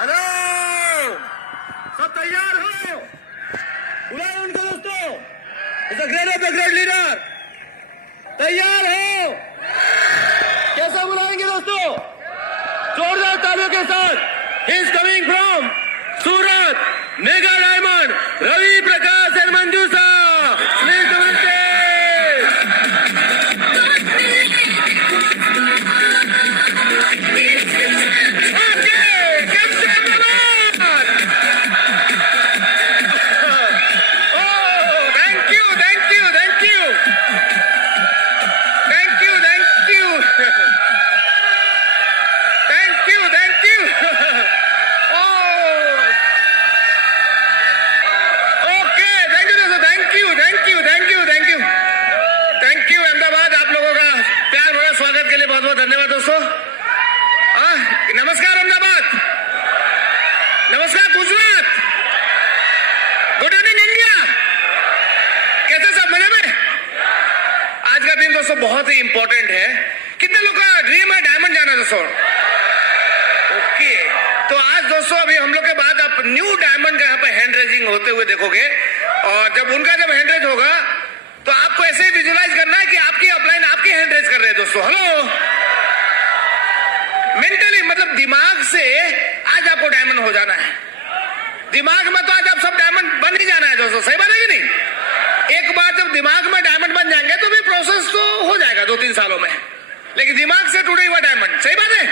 Hello, सब तैयार हो? बुलाओ उनको दोस्तों। Is the great of the great leader. तैयार हो? कैसा बुलाएंगे दोस्तों? जोरदार तालियों के साथ। He is coming from Surat, mega diamond, Ravi Prakash and Manjusha. Please नमस्ते। बहुत बहुत धन्यवाद दोस्तों। नमस्कार अहमदाबाद, नमस्कार गुजरात, गुड इवनिंग इंडिया। कैसे सब मजे में? आज का दिन दोस्तों बहुत ही इंपॉर्टेंट है। कितने लोग का ड्रीम है डायमंड जाना दोस्तों? ओके, तो आज दोस्तों अभी हम लोग के बाद आप न्यू डायमंड का यहाँ पे हैंड रेजिंग होते हुए देखोगे, और जब उनका जब हैंड रेज होगा तो आपको ऐसे ही विजुअलाइज करना है कि आपकी अपलाइन आपकी हैंड रेज कर रहे हैं दोस्तों। हेलो, मेंटली मतलब दिमाग से आज आपको डायमंड हो जाना है। दिमाग में तो आज आप सब डायमंड बन ही जाना है दोस्तों। सही बात है कि नहीं? एक बार जब दिमाग में डायमंड बन जाएंगे तो भी प्रोसेस तो हो जाएगा 2-3 सालों में, लेकिन दिमाग से टूटे हुआ डायमंड। सही बात है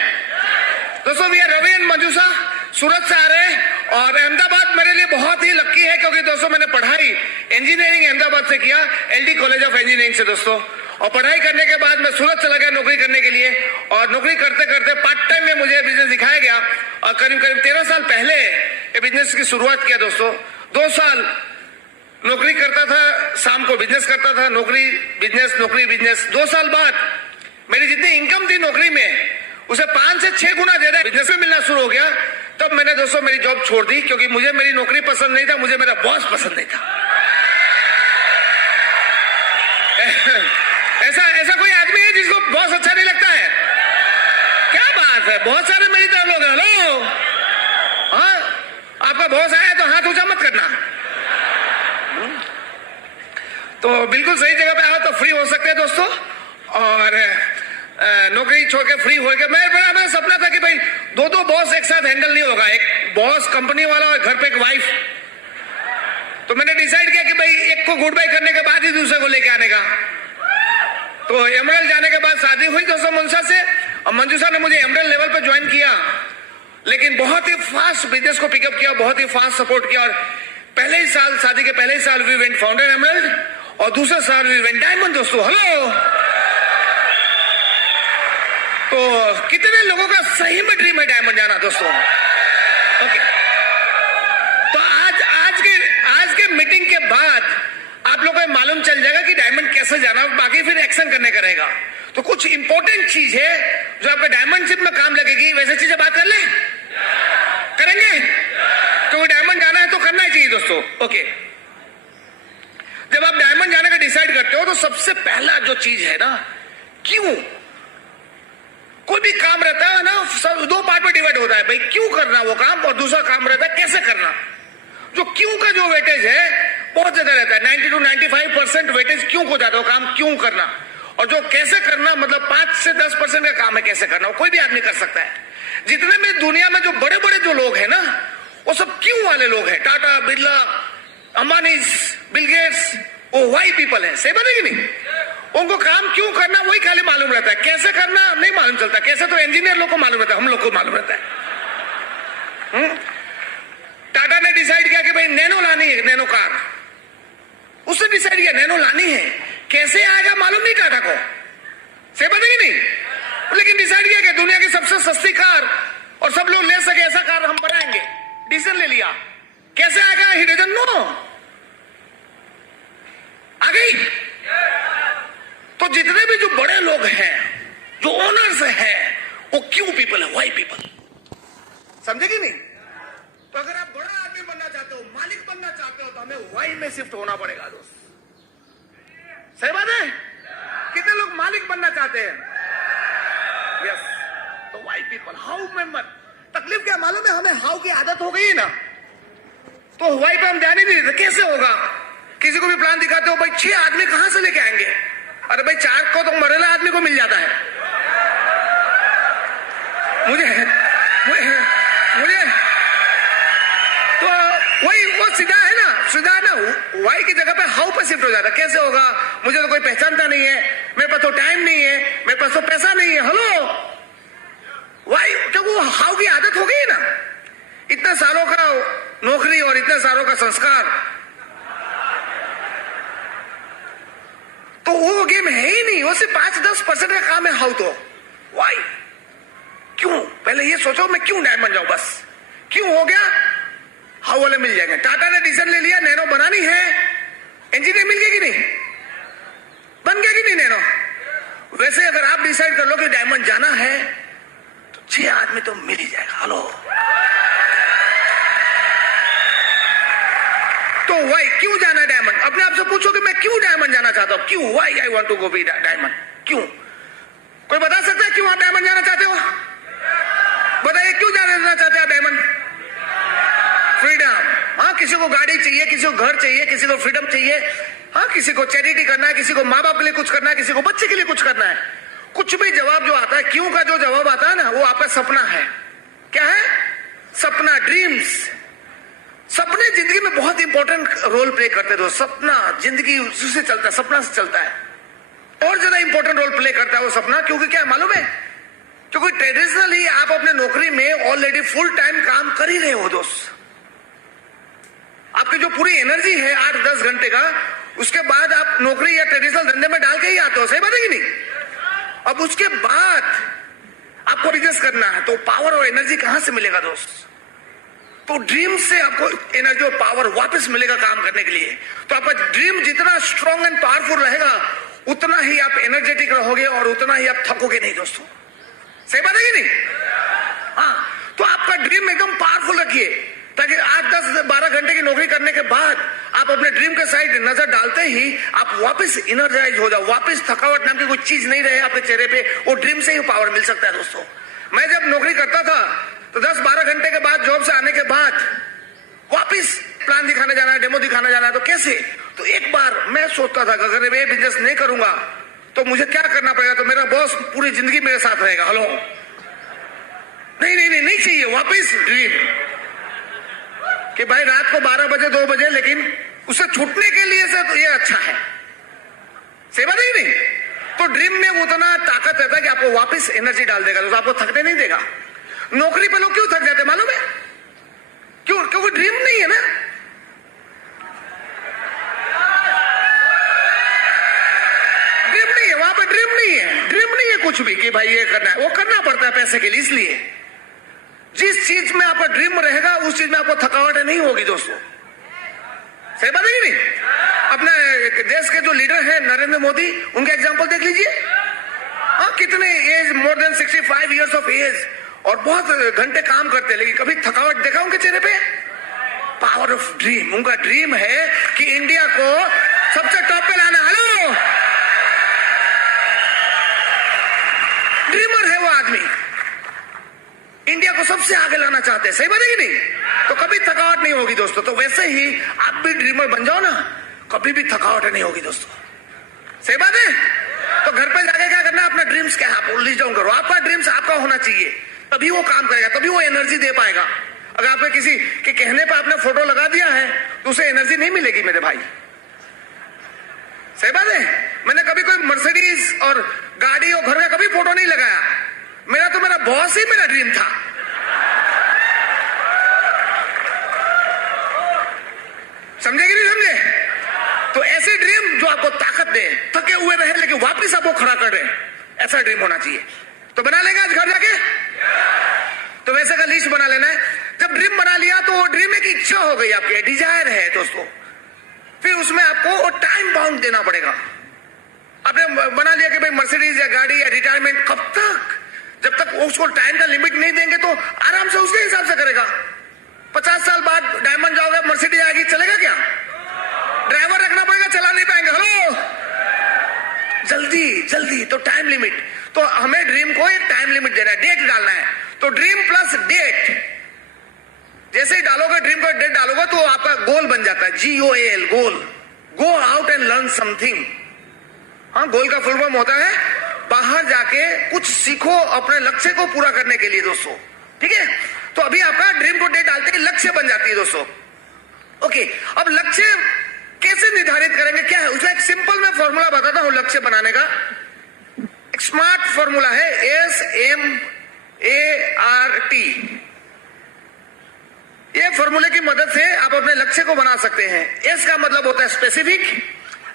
दोस्तों। वी आर रवि एंड मंजूषा, सूरत से आ रहे हैं, और अहमदाबाद मेरे लिए बहुत ही लकी है क्योंकि दोस्तों मैंने पढ़ाई इंजीनियरिंग अहमदाबाद से किया, एलडी कॉलेज ऑफ इंजीनियरिंग से दोस्तों। और पढ़ाई करने के बाद मैं सूरत चला गया नौकरी करने के लिए, और नौकरी करते करते पार्ट टाइम में मुझे बिजनेस दिखाया गया, और करीब करीब 13 साल पहले ये बिजनेस की शुरुआत किया दोस्तों। 2 साल नौकरी करता था, शाम को बिजनेस करता था, नौकरी बिजनेस। 2 साल बाद मेरी जितनी इनकम थी नौकरी में उसे 5 से 6 गुना ज्यादा बिजनेस में मिलना शुरू हो गया। तब मैंने दोस्तों मेरी जॉब छोड़ दी क्योंकि मुझे मेरी नौकरी पसंद नहीं था, मुझे मेरा बॉस पसंद नहीं था। ऐसा कोई आदमी है जिसको बॉस अच्छा नहीं लगता है? क्या बात है, बहुत सारे मेरी तरह लोग हैं। हेलो, हाँ, आपका बॉस आया तो हाथ ऊंचा मत करना। तो बिल्कुल सही जगह पे आओ तो फ्री हो सकते हैं दोस्तों। और नौकरी छोड़ के फ्री हो गया। मेरा सपना था कि भाई 2 बॉस एक साथ हैंडल नहीं होगा, एक बॉस कंपनी वाला और घर पे एक वाइफ। तो मैंने डिसाइड किया कि भाई एक को गुड बाय करने के बाद ही दूसरे को लेके आने का। तो एमरल्ड जाने के बाद शादी हुई दोस्तों मंजूषा से, और मंजूषा ने मुझे एमरल्ड लेवल पे ज्वाइन किया, लेकिन बहुत ही फास्ट बिजनेस को पिकअप किया, बहुत ही फास्ट सपोर्ट किया। और पहले ही साल, शादी के पहले ही साल वी वेंट फाउंडर एमरल्ड, और दूसरे साल वी वेंट डायमंड दोस्तों। हेलो, तो कितने लोगों का सही में ड्रीम है डायमंड जाना दोस्तों? ओके, तो आज के मीटिंग के बाद आप लोगों को मालूम चल जाएगा कि डायमंड कैसे जाना, बाकी फिर एक्शन करने का रहेगा। तो कुछ इंपॉर्टेंट चीज है जो आपके डायमंडशिप में काम लगेगी, वैसे चीजें बात कर ले, करेंगे? तो डायमंड जाना है तो करना ही चाहिए दोस्तों। ओके, जब आप डायमंड जाने का डिसाइड करते हो तो सबसे पहला जो चीज है ना, क्यों? कोई भी काम रहता है ना, 2 पार्ट में डिवाइड होता है, भाई क्यों करना वो काम, और दूसरा काम रहता है कैसे करना। जो क्यों का जो वेटेज है बहुत ज्यादा रहता है, 90 to 95% वेटेज क्यों को जाता है, काम क्यों करना। और जो कैसे करना मतलब 5 से 10% का काम है कैसे करना, वो कोई भी आदमी कर सकता है। जितने में दुनिया में जो बड़े बड़े जो लोग हैं ना, वो सब क्यों वाले लोग हैं। टाटा, बिरला, अंबानी, बिल गेट्स, वो वाई पीपल है। सही बात है कि नहीं? उनको काम क्यों करना वही खाली मालूम रहता है, कैसे करना नहीं मालूम चलता। कैसे तो इंजीनियर लोग को मालूम रहता है, हम लोग को मालूम रहता है। टाटा ने डिसाइड किया कि भाई नैनो लानी है, नैनो कार। उसने डिसाइड किया नैनो लानी है, कैसे आएगा मालूम नहीं टाटा को। सही बात है कि नहीं? लेकिन डिसाइड किया कि दुनिया की सबसे सस्ती कार और सब लोग ले सके ऐसा कार हम बनाएंगे, डिसीजन ले लिया। कैसे आएगा ही डजंट नो। आ गई? तो जितने भी जो बड़े लोग हैं, जो ओनर्स हैं, वो क्यों पीपल है, वाई पीपल। समझे कि नहीं? तो अगर आप बड़ा आदमी बनना चाहते हो, मालिक बनना चाहते हो, तो हमें वाई में शिफ्ट होना पड़ेगा दोस्त। सही बात है? कितने लोग मालिक बनना चाहते हैं? यस, तो वाई पीपल, हाउ मेंबर। तकलीफ क्या मालूम है हमें? पे हाउ की आदत हो गई ना, तो हवाई पे हम ध्यान ही नहीं देते। कैसे होगा? किसी को भी प्लान दिखाते हो, भाई 6 आदमी कहां से लेके आएंगे? अरे भाई 4 को तो मरेला आदमी को मिल जाता है। मुझे तो वही वो सीधा है ना, सीधा ना वाई की जगह पे हाउ पे शिफ्ट हो जाता। कैसे होगा? मुझे तो कोई पहचानता नहीं है, मेरे पास तो टाइम नहीं है, मेरे पास तो पैसा नहीं है। हेलो, वाई, जब वो हाउ की आदत हो गई ना, इतने सालों का नौकरी और इतने सालों का संस्कार, तो वो गेम है ही नहीं। वो सिर्फ 5-10% का काम है हाउ। तो वाई क्यों? पहले ये सोचो मैं क्यों डायमंड जाऊं। बस क्यों हो गया? हाउ वाले मिल जाएंगे। टाटा ने डिसीजन ले लिया नैनो बनानी है, इंजीनियर मिल गया कि नहीं? बन गया कि नहीं नैनो? वैसे अगर आप डिसाइड कर लो कि डायमंड जाना है तो 6 आदमी तो मिल ही जाएगा। हेलो, तो वाई क्यों जाना है डायमंड? अपने आप से पूछो कि मैं क्यों डायमंड जाना चाहता हूं। क्यों? Why I want to go be diamond. क्यों? कोई बता सकता है क्यों आप डायमंड जाना चाहते हो? बताइए क्यों जाना चाहते हैं डायमंड? फ्रीडम। हाँ, किसी को गाड़ी चाहिए, किसी को घर चाहिए, किसी को फ्रीडम चाहिए। हाँ, किसी को चैरिटी करना है, किसी को माँ बाप के लिए कुछ करना है, किसी को बच्चे के लिए कुछ करना है। कुछ भी जवाब जो आता है, क्यों का जो जवाब आता है ना, वो आपका सपना है। क्या है? सपना, ड्रीम्स। सपने जिंदगी में बहुत इंपॉर्टेंट रोल प्ले करते हैं। सपना जिंदगी उससे चलता है, सपना से चलता है। और ज्यादा इंपॉर्टेंट रोल प्ले करता है वो सपना। क्योंकि क्या है मालूम है? क्योंकि ट्रेडिशनली आप अपने नौकरी में ऑलरेडी फुल टाइम काम कर ही रहे हो दोस्त। आपकी जो पूरी एनर्जी है 8-10 घंटे का, उसके बाद आप नौकरी या ट्रेडिशनल धंधे में डाल के ही आते हो। सही बात है कि नहीं? अब उसके बाद आपको बिजनेस करना है, तो पावर और एनर्जी कहां से मिलेगा दोस्त? तो ड्रीम से आपको एनर्जी और पावर वापस मिलेगा काम करने के लिए। तो आपका ड्रीम जितना स्ट्रांग एंड पावरफुल रहेगा, उतना ही आप एनर्जेटिक रहोगे और उतना ही आप थकोगे नहीं दोस्तों। सही बात है कि नहीं? हाँ, तो आपका ड्रीम एकदम पावरफुल रखिए, ताकि 8-10-12 घंटे की नौकरी करने के बाद आप अपने ड्रीम के साइड नजर डालते ही आप वापस इनर्जाइज हो जाओ। वापस थकावट नाम की कोई चीज नहीं रहे आपके चेहरे पे। वो ड्रीम से ही पावर मिल सकता है दोस्तों। मैं जब नौकरी करता था तो 10-12 घंटे के बाद, जॉब से आने के बाद वापस प्लान दिखाने जाना है, डेमो दिखाने जाना है। तो कैसे? तो एक बार मैं सोचता था कि अगर मैं बिजनेस नहीं करूंगा तो मुझे क्या करना पड़ेगा? तो मेरा बॉस पूरी जिंदगी मेरे साथ रहेगा। हेलो, नहीं नहीं नहीं, नहीं चाहिए। वापस ड्रीम कि भाई रात को 12 बजे 2 बजे, लेकिन उससे छूटने के लिए से तो ये अच्छा है। सही बात है नहीं? तो ड्रीम में उतना ताकत रहता है कि आपको वापस एनर्जी डाल देगा, तो आपको थकने नहीं देगा। नौकरी पे लोग क्यों थक जाते मालूम है? क्यों? क्योंकि ड्रीम नहीं है ना। ड्रीम नहीं है वहां पे, ड्रीम नहीं है, ड्रीम नहीं है कुछ भी कि भाई ये करना है। वो करना पड़ता है पैसे के लिए। इसलिए जिस चीज में आपका ड्रीम रहेगा उस चीज में आपको थकावट नहीं होगी दोस्तों। सही बात है कि नहीं? अपने देश के जो लीडर हैं नरेंद्र मोदी, उनका एग्जांपल देख लीजिए। हाँ, कितने age, more than 65 years of age, और बहुत घंटे काम करते हैं, लेकिन कभी थकावट देखा उनके चेहरे पे? Power of dream. उनका ड्रीम है कि इंडिया को सबसे टॉप पे लाना। हेलो, ड्रीमर है वो आदमी, इंडिया को सबसे आगे लाना चाहते हैं। सही बात है कि नहीं? तो कभी थकावट नहीं होगी दोस्तों। तो वैसे ही आप भी ड्रीमर बन जाओ ना, कभी भी थकावट नहीं होगी दोस्तों। सही बात है? तो घर पे जाके क्या करना है? अपना ड्रीम्स क्या है आप लिस्ट डाउन करो। आपका ड्रीम्स आपका होना चाहिए, तभी वो काम करेगा, तभी वो एनर्जी दे पाएगा। अगर आपने किसी के कहने पर आपने फोटो लगा दिया है तो उसे एनर्जी नहीं मिलेगी मेरे भाई। सही बात है? मैंने कभी कोई मर्सिडीज और गाड़ी और घर का कभी फोटो नहीं लगाया। मेरा तो मेरा बॉस ही मेरा ड्रीम था। समझे कि नहीं समझे? तो ऐसे ड्रीम जो आपको ताकत दे, थके हुए रहे लेकिन वापस आपको खड़ा कर दे, ऐसा ड्रीम होना चाहिए। तो बना लेगा आज घर जाके? तो वैसे का लिस्ट बना लेना है। जब ड्रीम बना लिया तो वो ड्रीम एक इच्छा हो गई आपकी, डिजायर है दोस्तों। फिर उसमें आपको टाइम बाउंड देना पड़ेगा। आपने बना लिया कि भाई मर्सिडीज या गाड़ी या रिटायरमेंट, कब तक? जब तक उसको टाइम का लिमिट नहीं देंगे तो आराम से उसके हिसाब से करेगा। 50 साल बाद डायमंड जाओगे, मर्सिडीज आएगी, चलेगा क्या? ड्राइवर रखना पड़ेगा, चला नहीं पाएंगे। हेलो, जल्दी जल्दी। तो टाइम लिमिट, तो हमें ड्रीम को एक टाइम लिमिट देना है, डेट डालना है। तो ड्रीम प्लस डेट डालोगे तो आपका गोल बन जाता है, GOAL, goal. Go out and learn something. हाँ, गोल का फुल फॉर्म होता है बाहर जाके कुछ सीखो अपने लक्ष्य को पूरा करने के लिए दोस्तों, ठीक है। तो अभी आपका ड्रीम टू डे डालते ही लक्ष्य बन जाती है दोस्तों। ओके, अब लक्ष्य कैसे निर्धारित करेंगे, क्या है उसका एक सिंपल मैं फॉर्मूला बताता हूं लक्ष्य बनाने का। एक स्मार्ट फॉर्मूला है, SMART। ये फॉर्मूले की मदद से आप अपने लक्ष्य को बना सकते हैं। एस का मतलब होता है स्पेसिफिक।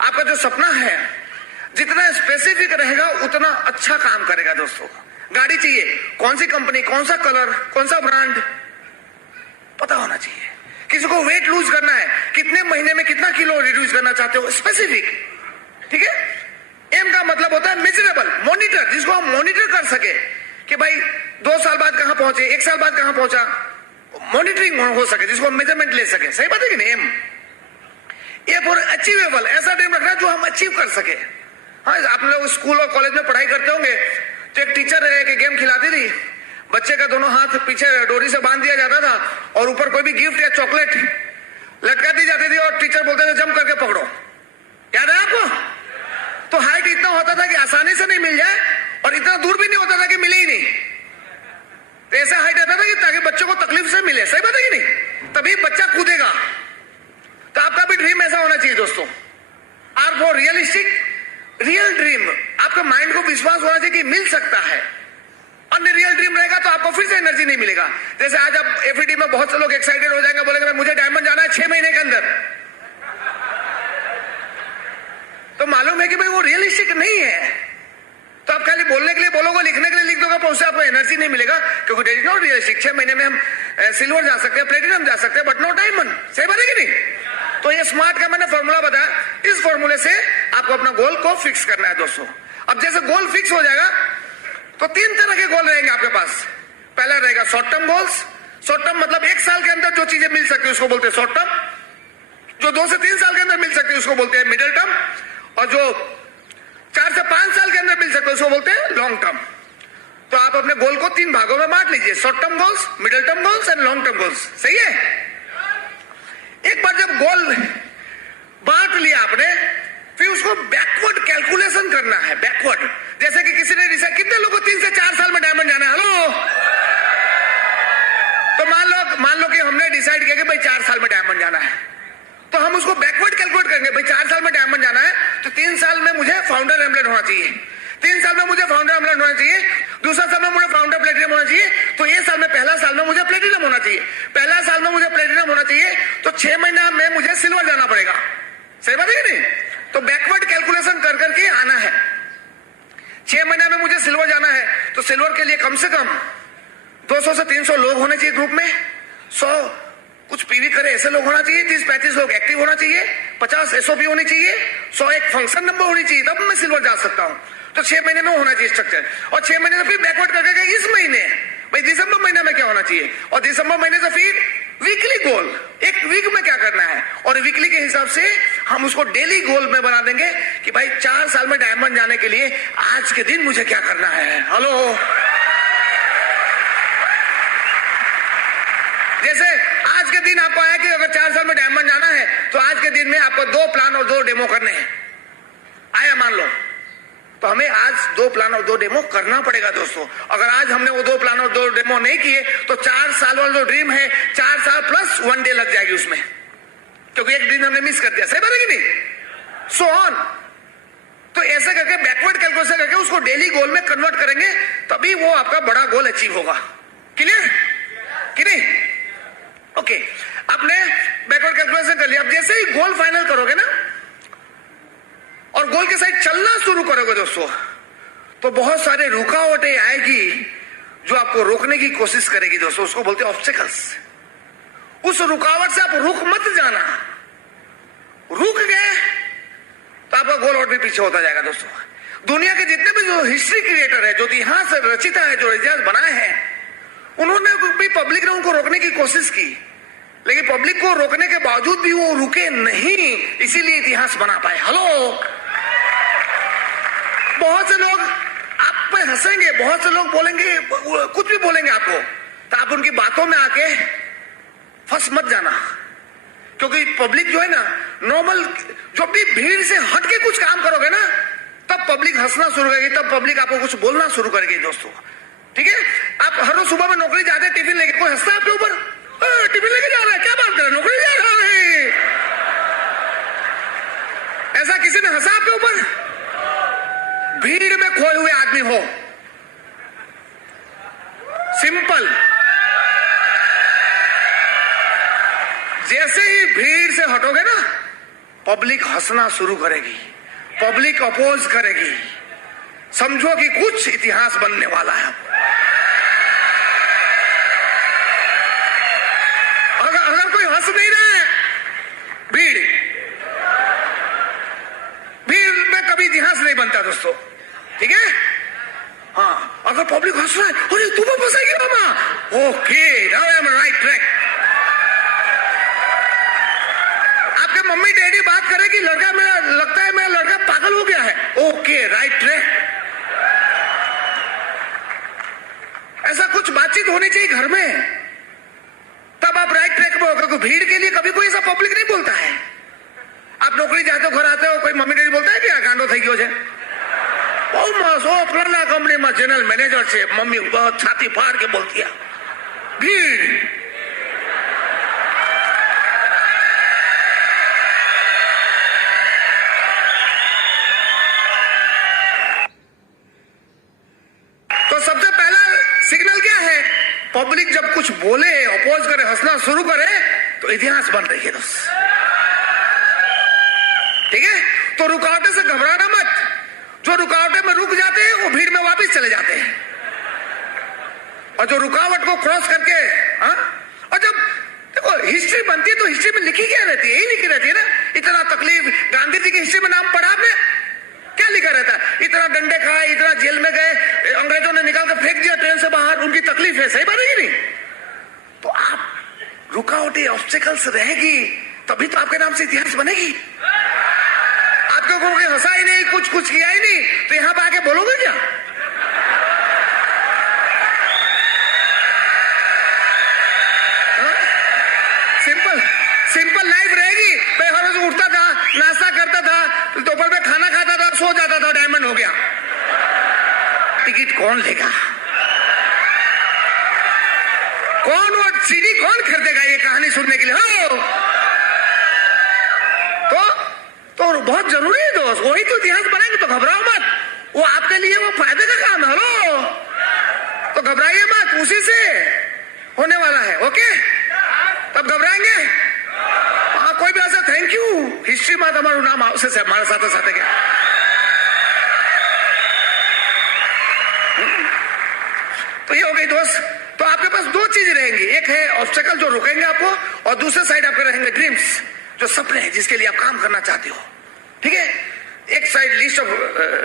आपका जो सपना है जितना स्पेसिफिक रहेगा उतना अच्छा काम करेगा दोस्तों। गाड़ी चाहिए, कौन सी कंपनी, कौन सा कलर, कौन सा ब्रांड, पता होना चाहिए। किसी को वेट लूज करना है, कितने महीने में कितना किलो रिड्यूस करना चाहते हो, स्पेसिफिक, ठीक है। एम का मतलब होता है मेजरेबल, मॉनिटर, जिसको हम मॉनिटर कर सके कि भाई 2 साल बाद कहां पहुंचे, 1 साल बाद कहां पहुंचा, मॉनिटरिंग हो सके, जिसको हम मेजरमेंट ले सके। सही बात है कि नहीं। एम ए फॉर अचीवेबल, ऐसा ड्रीम रखना जो हम अचीव कर सके। हाँ, आप लोग स्कूल और कॉलेज में पढ़ाई करते होंगे तो एक टीचर है कि गेम खिलाती थी, बच्चे का दोनों हाथ पीछे डोरी से बांध दिया जाता था और ऊपर कोई भी गिफ्ट या चॉकलेट लटका दी जाती थी और टीचर बोलते थे जंप करके पकड़ो। याद है आपको? तो हाइट इतना होता था कि आसानी से नहीं मिल जाए और इतना दूर भी नहीं होता था कि मिले ही नहीं। तो ऐसा हाइट आता था कि ताकि बच्चों को तकलीफ से मिले। सही बात है कि नहीं, तभी बच्चा कूदेगा। तो आपका भी ड्रीम ऐसा होना चाहिए दोस्तों। Are for realistic, real dream. आपके माइंड को विश्वास होना चाहिए कि मिल सकता है। अन्य रियल ड्रीम रहेगा तो आपको फिर से एनर्जी नहीं मिलेगा। जैसे आज आप एफईडी में बहुत से लोग एक्साइटेड हो जाएंगे, बोलेंगे मुझे डायमंड जाना है 6 महीने के अंदर। तो मालूम है कि भाई वो रियलिस्टिक नहीं है। तो आप खाली बोलने के लिए बोलोगे, लिखने के लिए लिख दोगे, पर उससे आपको एनर्जी नहीं मिलेगा, क्योंकि डेट इज नॉट रियलिस्टिक। 6 महीने में हम सिल्वर जा सकते हैं, प्लेटिनम जा सकते हैं, बट नॉट डायमंड। सही बात है कि नहीं। तो ये स्मार्ट का मैंने फॉर्मूला बताया, इस फॉर्मूले से आपको अपना गोल को फिक्स करना है दोस्तों। अब जैसे गोल फिक्स हो जाएगा तो 3 तरह के गोल रहेंगे आपके पास। पहला रहेगा short term goals. Short term मतलब 1 साल के अंदर जो चीजें मिल सकती है उसको बोलते हैं शॉर्ट टर्म। जो 2 से 3 साल के अंदर मिल सकती है उसको बोलते हैं मिडिल टर्म। और जो 4 से 5 साल के अंदर मिल सकते हैं उसको बोलते हैं लॉन्ग टर्म। तो आप अपने गोल को 3 भागों में बांट लीजिए, short term goals, middle term goals and long term goals. सही है। एक बार जब गोल बांट लिया आपने, फिर उसको बैकवर्ड कैलकुलेशन करना है। बैकवर्ड, जैसे कि किसी ने डिसाइड, कितने लोगों को 3 से 4 साल में डायमंड जाना है? हेलो। तो मान लो कि हमने डिसाइड किया कि भाई 4 साल में डायमंड जाना है, तो हम उसको बैकवर्ड कैलकुलेट करेंगे। भाई 4 साल में डायमंड जाना है तो 3 साल में मुझे फाउंडर एम्बलेट होना चाहिए, 3 साल में मुझे फाउंडर एम्बलेट होना चाहिए, दूसरा साल में मुझे फाउंडर प्लेटिनम होना चाहिए, तो ये साल में पहला साल में मुझे प्लेटिनम होना चाहिए, पहला साल में मुझे प्लेटिनम होना चाहिए, तो 6 महीना में मुझे सिल्वर जाना पड़ेगा। सही बात है कि नहीं। तो बैकवर्ड कैलकुलेशन कर करके आना है। 6 महीना में मुझे सिल्वर जाना है तो सिल्वर के लिए कम से कम 200 से 300 लोग होने चाहिए ग्रुप में, 100 कुछ पीवी करे ऐसे लोग होना चाहिए, 30-35 लोग एक्टिव होना चाहिए, 50 एसओपी होनी चाहिए, 100 एक फंक्शन नंबर होनी चाहिए, तब मैं सिल्वर जा सकता हूं। तो 6 महीने में होना चाहिए स्ट्रक्चर। और 6 महीने से फिर बैकवर्ड करके इस महीने भाई दिसंबर महीने में क्या होना चाहिए, और दिसंबर महीने से फिर वीकली गोल, एक वीक में क्या करना है, और वीकली के हिसाब से हम उसको डेली गोल में बना देंगे कि भाई 4 साल में डायमंड जाने के लिए आज के दिन मुझे क्या करना है। हेलो। जैसे आज के दिन आपको आया कि अगर 4 साल में डायमंड जाना है तो आज के दिन में आपको 2 प्लान और 2 डेमो करने हैं। आया मान लो, तो हमें आज 2 प्लान और 2 डेमो करना पड़ेगा दोस्तों। अगर आज हमने वो 2 प्लान और 2 डेमो नहीं किए तो 4 साल वाला जो ड्रीम है 4 साल प्लस 1 डे लग जाएगी उसमें, क्योंकि एक दिन हमने मिस कर दिया। सही बात है कि नहीं। So on. तो ऐसे करके बैकवर्ड कैलकुलेशन करके उसको डेली गोल में कन्वर्ट करेंगे, तभी वो आपका बड़ा गोल अचीव होगा। क्लियर कि नहीं। ओके, आपने बैकवर्ड कैलकुलेशन कर लिया। अब जैसे ही गोल फाइनल करोगे ना और गोल के साइड चलना शुरू करोगे दोस्तों, तो बहुत सारे रुकावटें आएगी जो आपको रोकने की कोशिश करेगी दोस्तों। उसको बोलते हैं ऑब्स्टेकल्स। उस रुकावट से आप रुक मत जाना। रुक गए तो आपका गोल और भी पीछे होता जाएगा दोस्तों। दुनिया के जितने भी जो हिस्ट्री क्रिएटर है, जो इतिहास रचिता है, जो इतिहास बनाए हैं, उन्होंने भी पब्लिक ने उनको रोकने की कोशिश की, लेकिन पब्लिक को रोकने के बावजूद भी वो रुके नहीं, इसीलिए इतिहास बना पाए। हेलो। बहुत से लोग आप पे हंसेंगे, बहुत से लोग बोलेंगे, कुछ भी बोलेंगे आपको, तो आप उनकी बातों में आके फंस मत जाना। क्योंकि पब्लिक जो है ना, नॉर्मल जब भी भीड़ से हट के कुछ काम करोगे ना, तब पब्लिक हंसना शुरू करेगी, तब पब्लिक आपको कुछ बोलना शुरू करेगी दोस्तों। ठीक है, आप हर रोज सुबह में नौकरी जाते हैं, टिफिन लेके, कोई हंसता है आपके ऊपर? टिफिन लेके जा रहा है, क्या बात कर रहे हैं, नौकरी जा रहा है। ऐसा किसी ने हंसा आपके ऊपर? भीड़ में खोए हुए आदमी हो, सिंपल। जैसे ही भीड़ से हटोगे ना, पब्लिक हंसना शुरू करेगी, पब्लिक अपोज करेगी, समझो कि कुछ इतिहास बनने वाला है। अगर कोई हंस नहीं रहा है, भीड़ में कभी इतिहास नहीं बनता दोस्तों। ठीक है, हाँ, अगर पब्लिक हंस रहा है, अरे तुम्हें फंसाएगी मामा, okay, now I am right track. आपके मम्मी डैडी बात करे कि लड़का मेरा, लगता है मेरा लड़का पागल हो गया है, ओके, राइट ट्रैक। ऐसा कुछ बातचीत होनी चाहिए घर में, तब आप राइट ट्रैक पे होगा। भीड़ के लिए कभी कोई ऐसा पब्लिक नहीं बोलता है। आप नौकरी जाते हो, घर आते हो, कोई मम्मी डैडी बोलता है कि गांडो થઈ ગયો છે, फलाना कंपनी में जनरल मैनेजर से, मम्मी बहुत छाती फाड़ के बोलती है। भीड़, तो सबसे पहला सिग्नल क्या है? पब्लिक जब कुछ बोले, अपोज करे, हंसना शुरू करे, तो इतिहास बन रही है दोस्त। ठीक है, तो रुकावटें से घबराना मत। जो रुकावटें में रुक जाते हैं वो भीड़ में वापस चले जाते हैं, और जो रुकावट को क्रॉस करके, हाँ, और जब देखो हिस्ट्री बनती है तो हिस्ट्री में लिखी क्या रहती है? यही लिखी रहती है ना, इतना तकलीफ। गांधी जी की हिस्ट्री में नाम पढ़ा आपने? क्या लिखा रहता है? इतना डंडे खाए, इतना जेल में गए, अंग्रेजों ने निकाल कर फेंक दिया ट्रेन से बाहर, उनकी तकलीफ है। सही बात है कि नहीं? तो आप रुकावटें, ऑब्स्टेकल्स रहेगी, तभी तो आपके नाम से इतिहास बनेगी। आपके को हंसा ही नहीं, कुछ किया ही नहीं, तो यहां पर आके बोलोगे क्या? सिंपल लाइफ रहेगी। मैं हर रोज उठता था, नाश्ता करता था, दोपहर में खाना खाता था, सो जाता था, डायमंड हो गया। टिकट कौन लेगा? कौन वो सीडी कौन खरीदेगा ये कहानी सुनने के लिए? हो तो बहुत जरूरी है दोस्त, वही तो इतिहास बनाएंगे। तो घबराओ मत, वो आपके लिए वो फायदे का काम है। हेलो, तो घबराइए मत, उसी से होने वाला है। ओके, तब घबराएंगे? हाँ, कोई भी ऐसा थैंक यू हिस्ट्री में તમારું નામ આવશે સાહેબ મારા સાથે સાથે કે तो ये हो गई दोस्त। तो आपके पास दो चीज रहेंगी, एक है ऑब्स्टेकल जो रोकेंगे आपको, और दूसरे साइड आपके रहेंगे ड्रीम्स, जो सपने हैं जिसके लिए आप काम करना चाहते हो। ठीक है, एक साइड लिस्ट ऑफ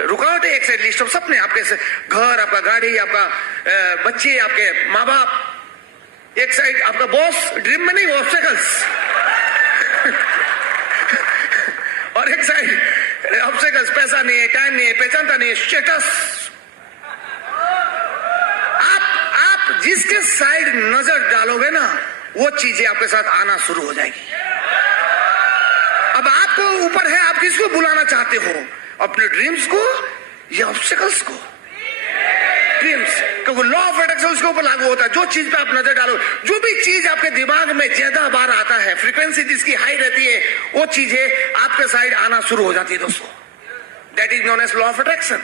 रुकावट है, एक साइड लिस्ट ऑफ सपने। आपके घर, आपका गाड़ी, आपका बच्चे, आपके माँ बाप। एक साइड आपका बॉस, ड्रीम में नहीं, ऑब्स्टेकल्स। और एक साइड ऑब्स्टेकल्स, पैसा नहीं है, टाइम नहीं है, पहचानता नहीं है, स्टेटस। आप जिसके साइड नजर डालोगे ना, वो चीजें आपके साथ आना शुरू हो जाएगी। अब आपको ऊपर है, आप किसको बुलाना चाहते हो? अपने ड्रीम्स को या ऑब्स्टेकल्स को? ड्रीम्स, क्योंकि लॉ ऑफ अट्रैक्शन उसके ऊपर लागू होता है। जो चीज पे आप नजर डालो, जो भी चीज आपके दिमाग में ज्यादा बार आता है, फ्रीक्वेंसी जिसकी हाई रहती है, वो चीजें आपके साइड आना शुरू हो जाती है दोस्तों। That is known as law of attraction.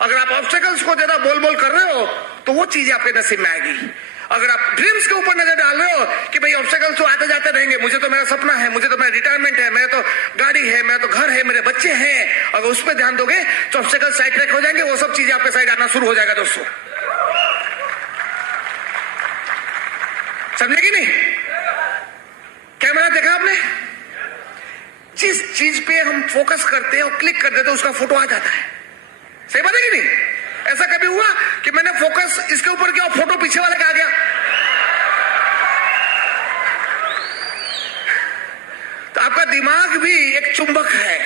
अगर आप ऑब्स्टेकल्स को ज्यादा बोल कर रहे हो, तो वो चीजें आपके नसीब में आएगी। अगर आप ड्रीम्स के ऊपर नजर डाल रहे हो कि भाई ऑब्स्टेकल्स तो आते जाते रहेंगे, मुझे तो मेरा सपना है, मुझे तो मेरा रिटायरमेंट है, मेरा तो गाड़ी है, मेरा तो घर है, मेरे बच्चे हैं, अगर उस पर ध्यान दोगे तो ऑब्स्टेकल्स साइड ट्रैक हो जाएंगे, वो सब चीजें आपके साइड आना शुरू हो जाएगा दोस्तों। समझे कि नहीं? कैमरा देखा आपने? जिस चीज पे हम फोकस करते हैं और क्लिक कर देते हैं, उसका फोटो आ जाता है। सही बात है कि नहीं? ऐसा कभी हुआ कि मैंने फोकस इसके ऊपर किया और फोटो पीछे वाले का आ गया? तो आपका दिमाग भी एक चुंबक है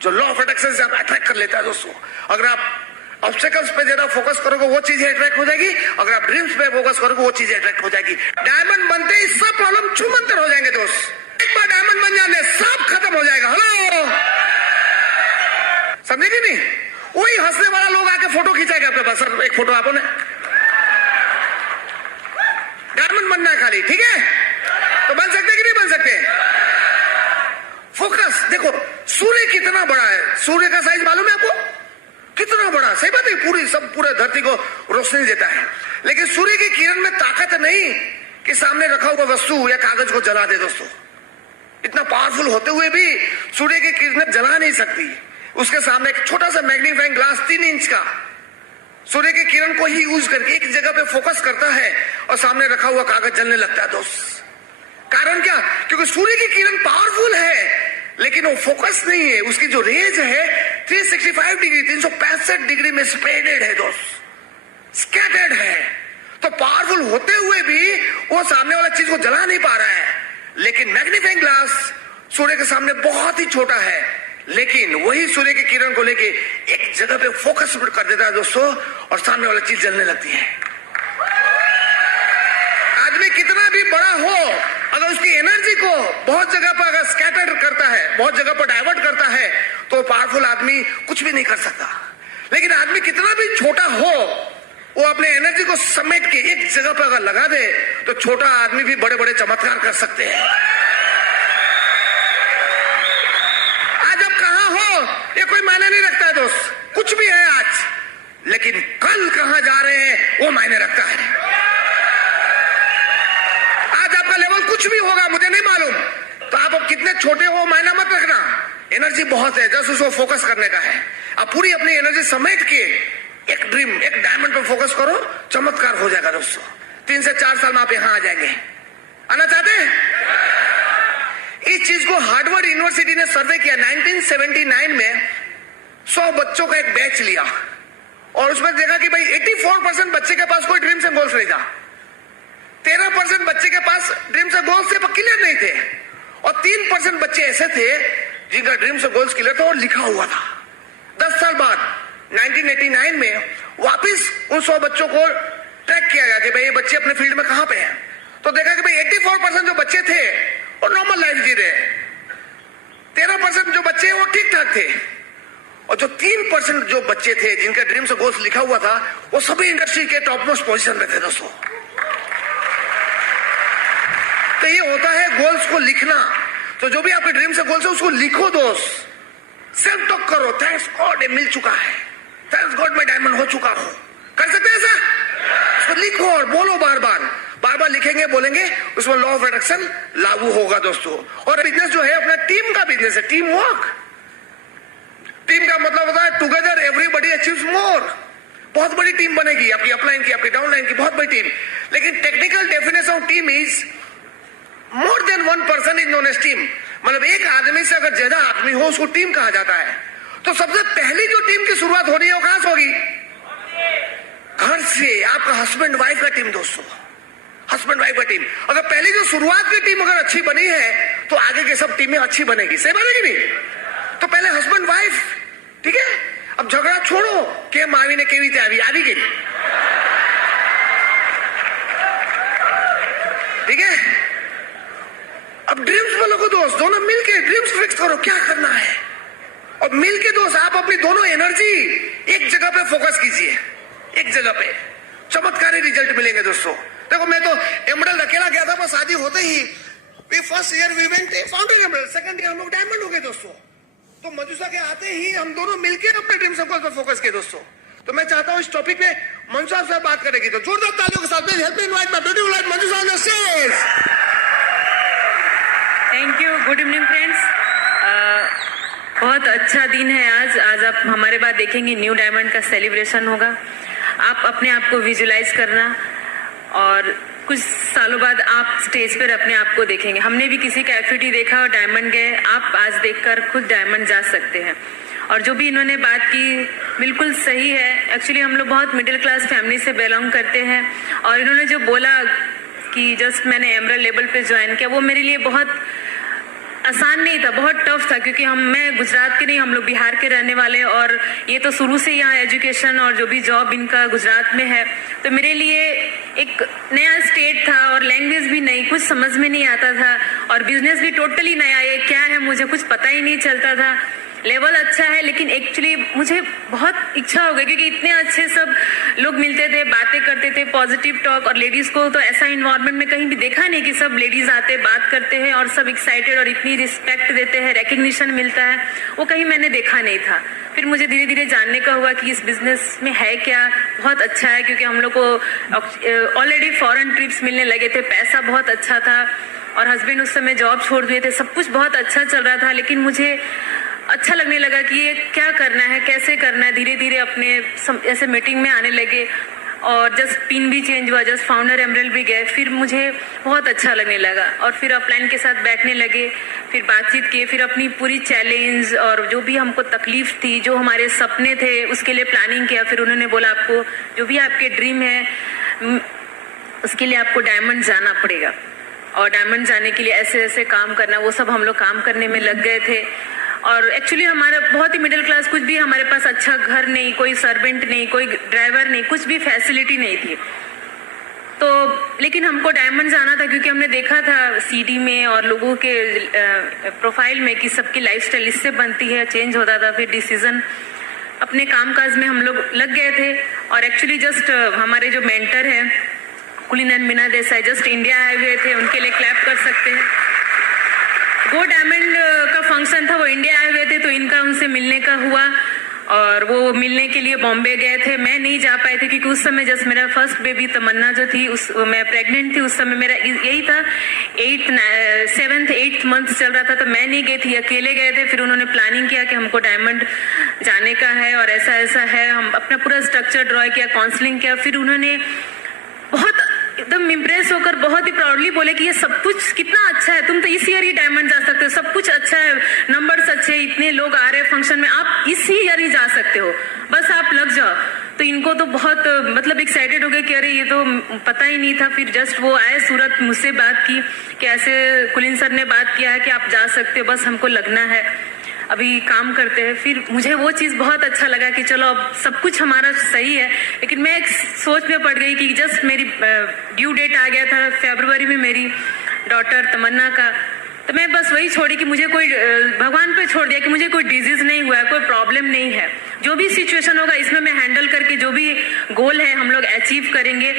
जो लॉ ऑफ अट्रैक्शन से आप अट्रैक्ट कर लेता है दोस्तों। अगर आप ऑब्स्टेकल्स पे ज्यादा फोकस करोगे, वो चीजें अट्रैक्ट हो जाएगी। अगर आप ड्रीम्स पे फोकस करोगे, वो चीजें अट्रैक्ट हो जाएगी। डायमंड बनते ही सब प्रॉब्लम छूमंतर हो जाएंगे दोस्त। वाला सर एक फोटो आपो ने डायमंड बनना है खाली, ठीक है? तो बन सकते कि नहीं बन सकते? फोकस देखो, सूर्य कितना बड़ा है, सूर्य का साइज मालूम है आपको? कितना बड़ा, सही बात है, पूरे धरती को रोशनी देता है, लेकिन सूर्य की किरण में ताकत नहीं कि सामने रखा हुआ वस्तु या कागज को जला दे। दोस्तों, इतना पावरफुल होते हुए भी सूर्य की किरणें जला नहीं सकती। उसके सामने एक छोटा सा मैग्नीफाइंग ग्लास 3 इंच का सूर्य की किरण को ही यूज करके एक जगह पे फोकस करता है और सामने रखा हुआ कागज जलने लगता है। दोस्त, कारण क्या? क्योंकि सूर्य की किरण पावरफुल है लेकिन वो फोकस नहीं है। उसकी जो रेज है 365 डिग्री 365 डिग्री में स्प्रेडेड है दोस्त, स्कैटर्ड है। तो पावरफुल होते हुए भी वो सामने वाला चीज को जला नहीं पा रहा है। लेकिन मैग्नीफाइंग ग्लास सूर्य के सामने बहुत ही छोटा है, लेकिन वही सूर्य की किरण को लेके एक जगह पे फोकस कर देता है दोस्तों, और सामने वाला चीज जलने लगती है। आदमी कितना भी बड़ा हो, अगर उसकी एनर्जी को बहुत जगह पर अगर स्कैटर करता है, बहुत जगह पर डाइवर्ट करता है, तो पावरफुल आदमी कुछ भी नहीं कर सकता। लेकिन आदमी कितना भी छोटा हो, वो अपने एनर्जी को समेट के एक जगह पर अगर लगा दे, तो छोटा आदमी भी बड़े बड़े चमत्कार कर सकते हैं। आज आप कहां हो ये कोई मायने नहीं रखता है दोस्त, कुछ भी है आज, लेकिन कल कहां जा रहे हैं वो मायने रखता है। आज आपका लेवल कुछ भी होगा, मुझे नहीं मालूम, तो आप अब कितने छोटे हो मायना मत रखना। एनर्जी बहुत है, जस्ट उसको फोकस करने का है। आप पूरी अपनी एनर्जी समेट के एक ड्रीम, एक डायमंड पर फोकस करो, चमत्कार हो जाएगा दोस्तों। 3 से 4 साल में आप यहां आ जाएंगे। आना चाहते हैं? इस चीज को हार्वर्ड यूनिवर्सिटी ने सर्वे किया 1979 में। 100 बच्चों का एक बैच लिया और उसमें देखा कि भाई 84% बच्चे के पास कोई ड्रीम्स एंड गोल्स नहीं था। 13% बच्चे के पास ड्रीम्स एंड गोल्स से क्लियर नहीं थे, और 3% बच्चे ऐसे थे जिनका ड्रीम्स एंड गोल्स क्लियर था और लिखा हुआ था। 10 साल बाद 1989 में वापिस उन 100 बच्चों को ट्रैक किया गया कि भाई ये बच्चे अपने फील्ड में कहां पे हैं। तो देखा कि भाई 84% जो बच्चे थे वो नॉर्मल लाइफ जी रहे, 13% जो बच्चे वो ठीक ठाक थे, और जो 3% जो बच्चे थे जिनका ड्रीम्स और गोल्स लिखा हुआ था, वो सभी इंडस्ट्री के टॉप मोस्ट पोजीशन में थे दोस्तों। तो ये होता है गोल्स को लिखना। तो जो भी आपके ड्रीम्स और गोल्स है उसको लिखो दोस्त, सेल्फ टॉक करो, थैंक्स गॉड ये मिल चुका है, थैंक्स गॉड मैं डायमंड हो चुका हूं। कर सकते हैं ऐसा? उसको लिखो और बोलो, बार बार लिखेंगे, बोलेंगे, उसमें लॉ ऑफ अट्रैक्शन लागू होगा दोस्तों। और बिजनेस जो है अपना टीम का बिजनेस है, टीम वर्क। टीम का मतलब होता है टुगेदर एवरीबॉडी अचीव्स मोर। बहुत बड़ी टीम बनेगी आपकी अपलाइन की, आपकी डाउनलाइन की, बहुत बड़ी टीम। लेकिन technical definition of team is more than 1 person is known as team. मतलब एक आदमी से अगर ज्यादा आदमी हो उसको टीम कहा जाता है। तो सबसे पहली जो टीम की शुरुआत होनी है वो कहां से होगी? घर से। आपका हस्बैंड वाइफ का टीम दोस्तों, हस्बैंड वाइफ का टीम। अगर पहली जो शुरुआत की टीम अगर अच्छी बनी है तो आगे के सब टीमें अच्छी बनेगी। सही बात है कि नहीं? तो पहले हस्बैंड वाइफ, ठीक है? अब झगड़ा छोड़ो के मावी ने केवी त्यावी आदि के, ठीक है? अब ड्रीम्स में लगो दोस्त, दोनों मिलके ड्रीम्स फिक्स करो क्या करना है, और मिलके दोस्त आप अपनी दोनों एनर्जी एक जगह पे फोकस कीजिए, एक जगह पे चमत्कारी रिजल्ट मिलेंगे दोस्तों। देखो मैं तो एमरल्ड अकेला गया था, बस शादी होते ही first year we went founder emerald, second year हम लोग डायमंड हो गए दोस्तों। तो मधुसा के आते ही हम दोनों मिलके अपने ड्रीम सर्कल पर फोकस किए दोस्तों। तो मैं चाहता हूं इस टॉपिक पे मंजू साहब से बात करेगी, तो जोरदार तालियों के साथ help me invite my beautiful wife Manju साहब on the stage. Thank you. Good evening friends. बहुत अच्छा दिन है आज आप हमारे बाद देखेंगे न्यू डायमंड का सेलिब्रेशन होगा। आप अपने आप को विजुलाइज करना, और कुछ सालों बाद आप स्टेज पर अपने आप को देखेंगे। हमने भी किसी का एक्टिविटी देखा और डायमंड गए, आप आज देखकर खुद डायमंड जा सकते हैं। और जो भी इन्होंने बात की बिल्कुल सही है। एक्चुअली हम लोग बहुत मिडिल क्लास फैमिली से बिलोंग करते हैं, और इन्होंने जो बोला कि जस्ट मैंने एमरल्ड लेवल पे ज्वाइन किया, वो मेरे लिए बहुत आसान नहीं था, बहुत टफ था, क्योंकि मैं गुजरात के नहीं, हम लोग बिहार के रहने वाले, और ये तो शुरू से यहाँ एजुकेशन और जो भी जॉब इनका गुजरात में है, तो मेरे लिए एक नया स्टेट था, और लैंग्वेज भी नहीं, कुछ समझ में नहीं आता था, और बिजनेस भी टोटली नया, ये क्या है मुझे कुछ पता ही नहीं चलता था। लेवल अच्छा है, लेकिन एक्चुअली मुझे बहुत इच्छा हो गई क्योंकि इतने अच्छे सब लोग मिलते थे, बातें करते थे, पॉजिटिव टॉक, और लेडीज को तो ऐसा इन्वायरमेंट में कहीं भी देखा नहीं कि सब लेडीज आते बात करते हैं और सब एक्साइटेड और इतनी रिस्पेक्ट देते हैं, रिकग्निशन मिलता है, वो कहीं मैंने देखा नहीं था। फिर मुझे धीरे धीरे जानने का हुआ कि इस बिजनेस में है क्या, बहुत अच्छा है, क्योंकि हम लोग को ऑलरेडी फॉरेन ट्रिप्स मिलने लगे थे, पैसा बहुत अच्छा था, और हस्बैंड उस समय जॉब छोड़ दिए थे, सब कुछ बहुत अच्छा चल रहा था, लेकिन मुझे अच्छा लगने लगा कि ये क्या करना है, कैसे करना है। धीरे धीरे अपने ऐसे मीटिंग में आने लगे, और जस्ट पिन भी चेंज हुआ, जस्ट फाउंडर एमरल्ड भी गए, फिर मुझे बहुत अच्छा लगने लगा, और फिर अपलाइन के साथ बैठने लगे, फिर बातचीत किए, फिर अपनी पूरी चैलेंज और जो भी हमको तकलीफ थी, जो हमारे सपने थे, उसके लिए प्लानिंग किया। फिर उन्होंने बोला आपको जो भी आपके ड्रीम है उसके लिए आपको डायमंड जाना पड़ेगा, और डायमंड जाने के लिए ऐसे ऐसे काम करना, वो सब हम लोग काम करने में लग गए थे। और एक्चुअली हमारा बहुत ही मिडिल क्लास, कुछ भी हमारे पास अच्छा घर नहीं, कोई सर्वेंट नहीं, कोई ड्राइवर नहीं, कुछ भी फैसिलिटी नहीं थी, तो लेकिन हमको डायमंड जाना था क्योंकि हमने देखा था सीडी में और लोगों के प्रोफाइल में कि सबकी लाइफस्टाइल इससे बनती है, चेंज होता था। फिर डिसीजन अपने कामकाज में हम लोग लग गए थे, और एक्चुअली जस्ट हमारे जो मेंटर है कुलीन and Meena Desai just India आए हुए थे, उनके लिए क्लैप कर सकते हैं। वो डायमंड का फंक्शन था, वो इंडिया आए हुए थे, तो इनका उनसे मिलने का हुआ, और वो मिलने के लिए बॉम्बे गए थे। मैं नहीं जा पाई थी क्योंकि उस समय जस्ट मेरा फर्स्ट बेबी तमन्ना जो थी, मैं प्रेग्नेंट थी, उस समय मेरा यही था 7th 8th मंथ चल रहा था, तो मैं नहीं गई थी, अकेले गए थे। फिर उन्होंने प्लानिंग किया कि हमको डायमंड जाने का है और ऐसा ऐसा है, हम अपना पूरा स्ट्रक्चर ड्रॉ किया, काउंसलिंग किया। फिर उन्होंने बहुत एकदम इम्प्रेस होकर बहुत ही प्राउडली बोले कि ये सब कुछ कितना अच्छा है, तुम तो इस ईयर ही डायमंड जा सकते हो, सब कुछ अच्छा है, नंबर्स अच्छे, इतने लोग आ रहे हैं फंक्शन में, आप इस ही ईयर ही जा सकते हो, बस आप लग जाओ। तो इनको तो बहुत मतलब एक्साइटेड हो गए कि अरे ये तो पता ही नहीं था। फिर जस्ट वो आए सूरत, मुझसे बात की कि ऐसे कुलीन सर ने बात किया है कि आप जा सकते हो, बस हमको लगना है, अभी काम करते हैं। फिर मुझे वो चीज़ बहुत अच्छा लगा कि चलो अब सब कुछ हमारा सही है, लेकिन मैं एक सोच में पड़ गई कि जस्ट मेरी ड्यू डेट आ गया था फरवरी में मेरी डॉटर तमन्ना का, तो मैं बस वही छोड़ी कि मुझे कोई भगवान पे छोड़ दिया कि मुझे कोई डिजीज नहीं हुआ है, कोई प्रॉब्लम नहीं है, जो भी सिचुएशन होगा इसमें मैं हैंडल करके जो भी गोल है हम लोग अचीव करेंगे,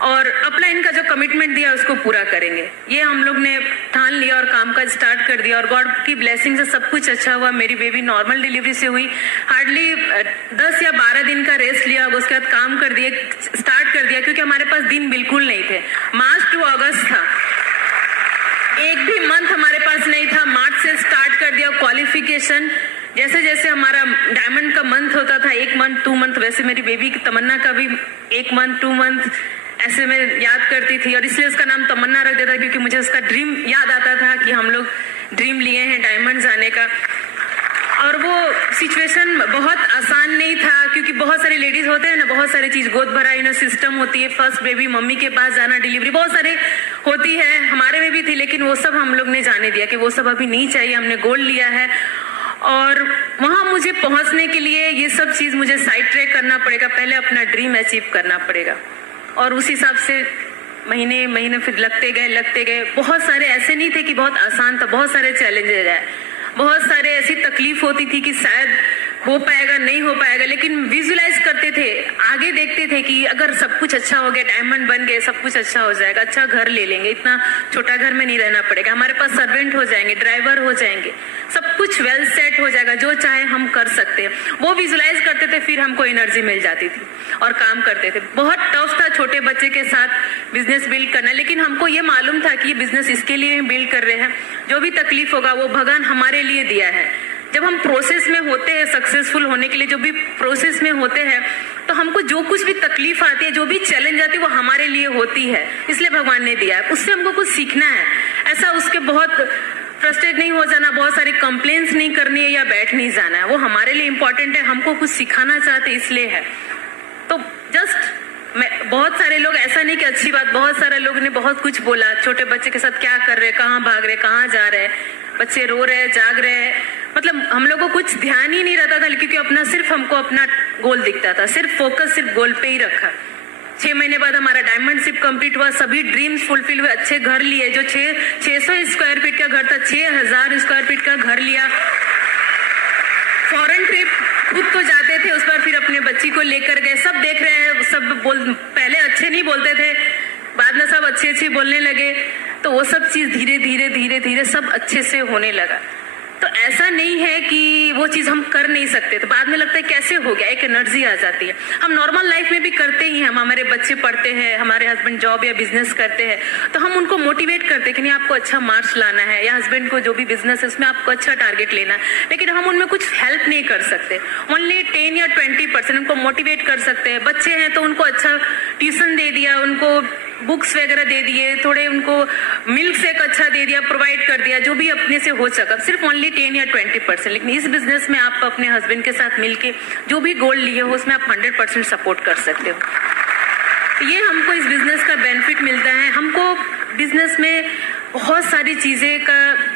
और अपना इनका जो कमिटमेंट दिया उसको पूरा करेंगे। ये हम लोग ने ठान लिया और काम काज स्टार्ट कर दिया, और गॉड की ब्लेसिंग से सब कुछ अच्छा हुआ। मेरी बेबी नॉर्मल डिलीवरी से हुई, हार्डली 10 या 12 दिन का रेस्ट लिया, उसके बाद काम कर दिए, स्टार्ट कर दिया, क्योंकि हमारे पास दिन बिल्कुल नहीं थे। मार्च टू अगस्त था, एक भी मंथ हमारे पास नहीं था। मार्च से स्टार्ट कर दिया क्वालिफिकेशन, जैसे जैसे हमारा डायमंड का मंथ होता था, 1 मंथ 2 मंथ, वैसे मेरी बेबी की तमन्ना का भी 1 मंथ 2 मंथ ऐसे मैं याद करती थी, और इसलिए उसका नाम तमन्ना रख देता क्योंकि मुझे उसका ड्रीम याद आता था कि हम लोग ड्रीम लिए हैं डायमंड जाने का। और वो सिचुएशन बहुत आसान नहीं था क्योंकि बहुत सारे लेडीज होते हैं ना, बहुत सारी चीज गोद भराई सिस्टम होती है, फर्स्ट बेबी मम्मी के पास जाना, डिलीवरी बहुत सारे होती है, हमारे में भी थी, लेकिन वो सब हम लोग ने जाने दिया कि वो सब अभी नहीं चाहिए, हमने गोल लिया है। और वहां मुझे पहुंचने के लिए ये सब चीज मुझे साइड ट्रैक करना पड़ेगा, पहले अपना ड्रीम अचीव करना पड़ेगा, और उस हिसाब से महीने फिर लगते गए। बहुत सारे ऐसे नहीं थे कि बहुत आसान था, बहुत सारे चैलेंजेस है, बहुत सारे ऐसी तकलीफ होती थी कि शायद हो पाएगा नहीं हो पाएगा, लेकिन विजुलाइज करते थे, आगे देखते थे कि अगर सब कुछ अच्छा हो गया, डायमंड बन गए, सब कुछ अच्छा हो जाएगा, अच्छा घर ले लेंगे, इतना छोटा घर में नहीं रहना पड़ेगा, हमारे पास सर्वेंट हो जाएंगे, ड्राइवर हो जाएंगे, सब कुछ वेल सेट हो जाएगा, जो चाहे हम कर सकते हैं। वो विजुलाइज करते थे, फिर हमको एनर्जी मिल जाती थी और काम करते थे। बहुत टफ था छोटे बच्चे के साथ बिजनेस बिल्ड करना, लेकिन हमको ये मालूम था कि ये बिजनेस इसके लिए बिल्ड कर रहे हैं, जो भी तकलीफ होगा वो भगवान हमारे लिए दिया है। जब हम प्रोसेस में होते हैं सक्सेसफुल होने के लिए, जो भी प्रोसेस में होते हैं, तो हमको जो कुछ भी तकलीफ आती है, जो भी चैलेंज आती है, वो हमारे लिए होती है, इसलिए भगवान ने दिया है, उससे हमको कुछ सीखना है। ऐसा उसके बहुत फ्रस्ट्रेट नहीं हो जाना, बहुत सारी कंप्लेंट्स नहीं करनी है या बैठ नहीं जाना है, वो हमारे लिए इंपॉर्टेंट है, हमको कुछ सिखाना चाहते इसलिए है। तो जस्ट बहुत सारे लोग, ऐसा नहीं कि अच्छी बात, बहुत सारे लोग ने बहुत कुछ बोला, छोटे बच्चे के साथ क्या कर रहे, कहाँ भाग रहे, कहाँ जा रहे, बच्चे रो रहे, जाग रहे, मतलब हम लोग को कुछ ध्यान ही नहीं रहता था, क्योंकि अपना सिर्फ हमको अपना गोल दिखता था, सिर्फ फोकस सिर्फ गोल पे ही रखा। 6 महीने बाद हमारा डायमंडशिप कंप्लीट हुआ, सभी ड्रीम्स फुलफिल हुए, अच्छे घर लिए, जो 600 स्क्वायर फीट का घर था, 6000 स्क्वायर फीट का घर लिया। फॉरेन ट्रिप खुद तो जाते थे, उस पर फिर अपने बच्ची को लेकर गए। सब देख रहे हैं, पहले अच्छे नहीं बोलते थे, बाद में सब अच्छे अच्छे बोलने लगे। तो वो सब चीज धीरे धीरे धीरे धीरे सब अच्छे से होने लगा। तो ऐसा नहीं है कि वो चीज हम कर नहीं सकते, तो बाद में लगता है कैसे हो गया, एक एनर्जी आ जाती है। हम नॉर्मल लाइफ में भी करते ही हैं, हमारे बच्चे पढ़ते हैं, हमारे हस्बैंड जॉब या बिजनेस करते हैं, तो हम उनको मोटिवेट करते हैं कि नहीं आपको अच्छा मार्क्स लाना है, या हस्बैंड को जो भी बिजनेस है उसमें आपको अच्छा टारगेट लेना है। लेकिन हम उनमें कुछ हेल्प नहीं कर सकते, ओनली 10 या 20% उनको मोटिवेट कर सकते हैं। बच्चे हैं तो उनको अच्छा ट्यूशन दे दिया, उनको बुक्स वगैरह दे दिए, थोड़े उनको मिल्क शेक अच्छा दे दिया, प्रोवाइड कर दिया, जो भी अपने से हो सका, सिर्फ ओनली 10 या 20%। लेकिन इस बिजनेस में आप अपने हस्बैंड के साथ मिलके जो भी गोल लिए हो उसमें आप 100% सपोर्ट कर सकते हो। ये हमको इस बिजनेस का बेनिफिट मिलता है। हमको बिजनेस में बहुत सारी चीजें का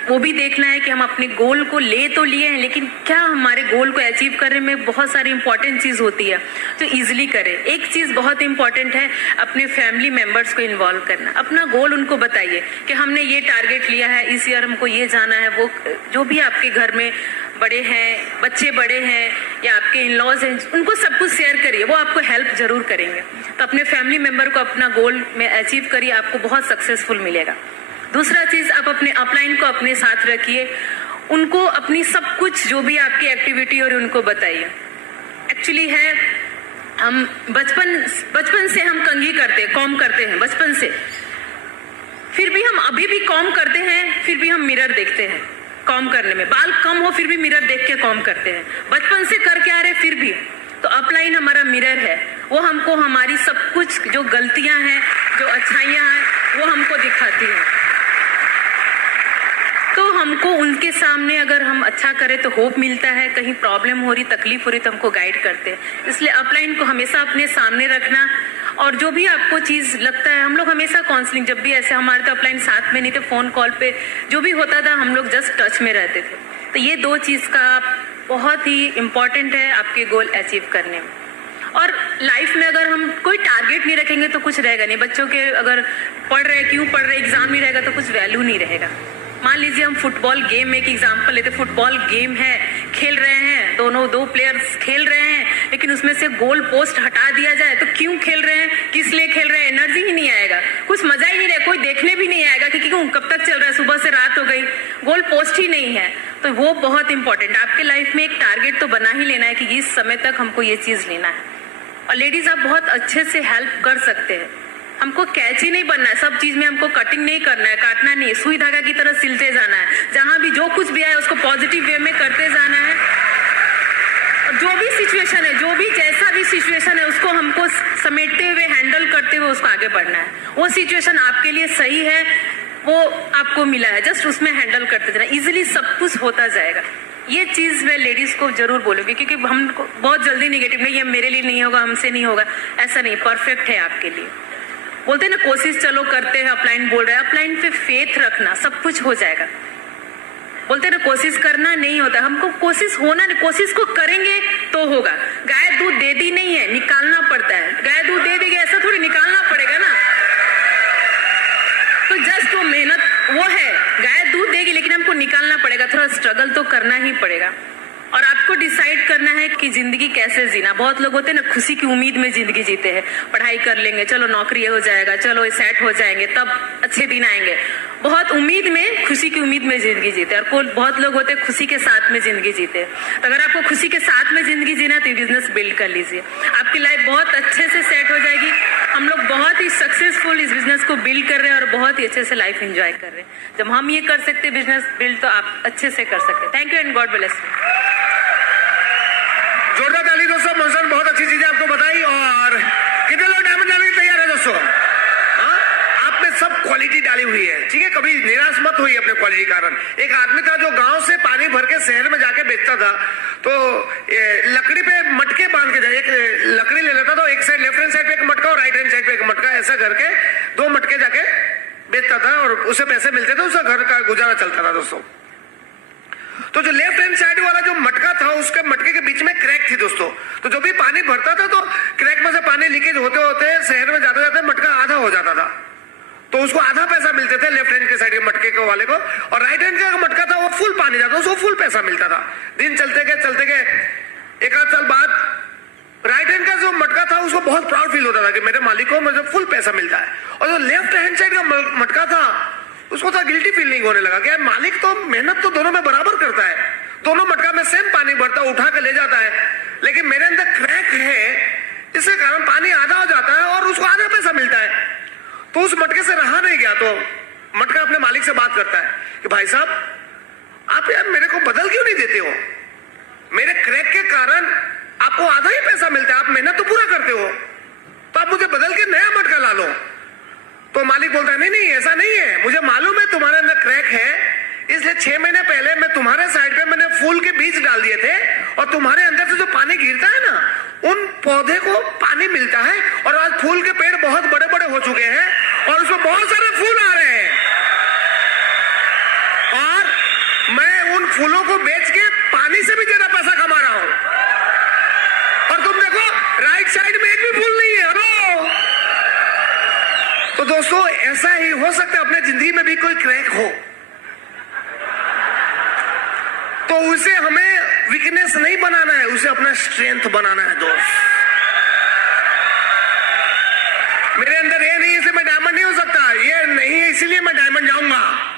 वो भी देखना है कि हम अपने गोल को ले तो लिए हैं, लेकिन क्या हमारे गोल को अचीव करने में बहुत सारी इंपॉर्टेंट चीज होती है तो इजीली करें। एक चीज बहुत इंपॉर्टेंट है, अपने फैमिली मेंबर्स को इन्वॉल्व करना। अपना गोल उनको बताइए कि हमने ये टारगेट लिया है, इस ईयर हमको ये जाना है। वो जो भी आपके घर में बड़े हैं, बच्चे बड़े हैं या आपके इन लॉज हैं, उनको सब कुछ शेयर करिए, वो आपको हेल्प जरूर करेंगे। तो अपने फैमिली मेंबर को अपना गोल में अचीव करिए, आपको बहुत सक्सेसफुल मिलेगा। दूसरा चीज, आप अपने अपलाइन को अपने साथ रखिए, उनको अपनी सब कुछ जो भी आपकी एक्टिविटी और उनको बताइए। एक्चुअली है, हम बचपन से हम कंघी करते हैं, कॉम करते हैं बचपन से, फिर भी हम अभी भी कॉम करते हैं, फिर भी हम मिरर देखते हैं कॉम करने में। बाल कम हो फिर भी मिरर देख के कॉम करते हैं, बचपन से करके आ रहे फिर भी। तो अपलाइन हमारा मिरर है, वो हमको हमारी सब कुछ जो गलतियां हैं, जो अच्छाइयां हैं, वो हमको दिखाती है। तो हमको उनके सामने अगर हम अच्छा करें तो होप मिलता है, कहीं प्रॉब्लम हो रही, तकलीफ हो रही तो हमको गाइड करते हैं। इसलिए अपलाइन को हमेशा अपने सामने रखना, और जो भी आपको चीज लगता है, हम लोग हमेशा काउंसलिंग, जब भी ऐसे हमारे तो अपलाइन साथ में नहीं थे, फोन कॉल पे जो भी होता था हम लोग जस्ट टच में रहते थे। तो ये दो चीज का बहुत ही इम्पोर्टेंट है आपके गोल अचीव करने में। और लाइफ में अगर हम कोई टारगेट नहीं रखेंगे तो कुछ रहेगा नहीं। बच्चों के अगर पढ़ रहे, क्यों पढ़ रहे, एग्जाम नहीं रहेगा तो कुछ वैल्यू नहीं रहेगा। मान लीजिए हम फुटबॉल गेम में एक एग्जांपल लेते, फुटबॉल गेम है, खेल रहे हैं, दो प्लेयर्स खेल रहे हैं, लेकिन उसमें से गोल पोस्ट हटा दिया जाए तो क्यों खेल रहे हैं, किस लिए खेल रहे हैं, एनर्जी ही नहीं आएगा, कुछ मजा ही नहीं रहेगा, कोई देखने भी नहीं आएगा कि क्यों कब तक चल रहा है, सुबह से रात हो गई, गोल पोस्ट ही नहीं है। तो वो बहुत इंपॉर्टेंट, आपके लाइफ में एक टारगेट तो बना ही लेना है कि इस समय तक हमको ये चीज लेना है। और लेडीज आप बहुत अच्छे से हेल्प कर सकते हैं, हमको कैची नहीं बनना है, सब चीज में हमको कटिंग नहीं करना है, काटना नहीं है, सुई धागा की तरह सिलते जाना है, जहां भी जो कुछ भी आए उसको पॉजिटिव वे में करते जाना है। और जो भी सिचुएशन है, जो भी जैसा भी सिचुएशन है, उसको हमको समेटते हुए, हैंडल करते हुए उसको आगे बढ़ना है। वो सिचुएशन आपके लिए सही है, वो आपको मिला है, जस्ट उसमें हैंडल करते जाना, इजिली सब कुछ होता जाएगा। ये चीज मैं लेडीज को जरूर बोलूंगी, क्योंकि हम बहुत जल्दी निगेटिव, नहीं ये मेरे लिए नहीं होगा, हमसे नहीं होगा, ऐसा नहीं, परफेक्ट है आपके लिए। बोलते हैं ना, कोशिश चलो करते हैं, अपलाइन बोल रहे हैं, अपलाइन पे फेथ रखना, सब कुछ हो जाएगा। बोलते हैं ना, कोशिश करना नहीं होता, हमको कोशिश होना नहीं, कोशिश को करेंगे तो होगा। गाय दूध देती नहीं है, निकालना पड़ता है। गाय दूध दे देगी ऐसा थोड़ी, निकालना पड़ेगा ना। तो जस्ट वो मेहनत वो है, गाय दूध देगी लेकिन हमको निकालना पड़ेगा, थोड़ा स्ट्रगल तो करना ही पड़ेगा। और आपको डिसाइड करना है कि जिंदगी कैसे जीना। बहुत लोग होते हैं ना, खुशी की उम्मीद में जिंदगी जीते हैं, पढ़ाई कर लेंगे, चलो नौकरी हो जाएगा, चलो सेट हो जाएंगे, तब अच्छे दिन आएंगे। बहुत उम्मीद में, खुशी की उम्मीद में जिंदगी जीते हैं। और बहुत लोग होते हैं खुशी के साथ में जिंदगी जीते हैं। तो अगर आपको खुशी के साथ में जिंदगी जीना है तो बिजनेस बिल्ड कर लीजिए, आपकी लाइफ बहुत अच्छे से सेट हो जाएगी। हम लोग बहुत ही सक्सेसफुल इस बिजनेस को बिल्ड कर रहे हैं और बहुत ही अच्छे से लाइफ एंजॉय कर रहे हैं। जब हम ये कर सकते हैं बिजनेस बिल्ड, तो आप अच्छे से कर सकते हैं। Thank you and God bless you. जोरदार ताली दोस्तों, मोहसन बहुत अच्छी चीजें आपको बताई। और कितने लोग डायमंड डालने के तैयार है दोस्तों? आपने सब क्वालिटी डाली हुई है, ठीक है, कभी निराश मत हुई अपने क्वालिटी कारण। एक आदमी था जो गांव से पानी भर के शहर में जाके बेचता था, तो लकड़ी पे मटके बांध के जाए, एक लकड़ी ले लेता था, एक साइड लेफ्ट हैंड साइड पे एक मटका और राइट हैंड साइड पे एक मटका, ऐसा करके 2 मटके जाके बेचता था और उसे पैसे मिलते थे, उसका घर का गुजारा चलता था दोस्तों। तो जो लेफ्ट हैंड साइड वाला जो मटका था, उसके मटके के बीच में क्रैक थी दोस्तों। तो जब भी पानी भरता था तो क्रैक में से पानी लीकेज होते होते शहर में जाते जाते मटका आधा हो जाता था, तो उसको आधा पैसा मिलते थे लेफ्ट हैंड के साइड के मटके को वाले को, और राइट हैंड का मटका था वो फुल पानी जाता, उसको फुल पैसा मिलता था। दिन चलते गए एक आध साल बाद राइट हैंड का जो मटका था उसको बहुत प्राउड फील होता था कि मेरे मालिक को मुझे फुल पैसा मिलता है, और जो लेफ्ट हैंड साइड का मटका था उसको था गिल्टी फीलिंग होने लगा कि यार मालिक तो मेहनत तो दोनों में बराबर करता है, दोनों मटका में सेम पानी भरता है, उठा के ले जाता है, लेकिन मेरे अंदर क्रैक है, इसके कारण पानी आधा हो जाता है और उसको आधा पैसा मिलता है। तो उस मटके से रहा नहीं गया, तो मटका अपने मालिक से बात करता है कि भाई साहब आप यार मेरे को बदल क्यों नहीं देते हो, मेरे क्रैक के कारण आपको आधा ही पैसा मिलता है, आप मेहनत तो पूरा करते हो, तो आप मुझे बदल के नया मटका ला लो। तो मालिक बोलता है नहीं नहीं ऐसा नहीं है, मुझे मालूम है तुम्हारे अंदर क्रैक है, इसलिए 6 महीने पहले मैं तुम्हारे साइड पे मैंने फूल के बीज डाल दिए थे, और तुम्हारे अंदर से जो पानी गिरता है ना उन पौधे को पानी मिलता है, और आज फूल के पेड़ बहुत बड़े बड़े हो चुके हैं और उसमें बहुत सारे फूल आ रहे हैं, और मैं उन फूलों को बेच के पानी से भी ज्यादा पैसा कमा रहा हूं, और तुम देखो राइट साइड में एक भी फूल नहीं है। हेलो, तो दोस्तों ऐसा ही हो सकता है अपने जिंदगी में भी कोई क्रैक हो, तो उसे हमें वीकनेस नहीं बनाना है, उसे अपना स्ट्रेंथ बनाना है। दोस्त मेरे अंदर ये नहीं इसलिए मैं डायमंड नहीं हो सकता, ये नहीं है इसीलिए मैं डायमंड जाऊंगा।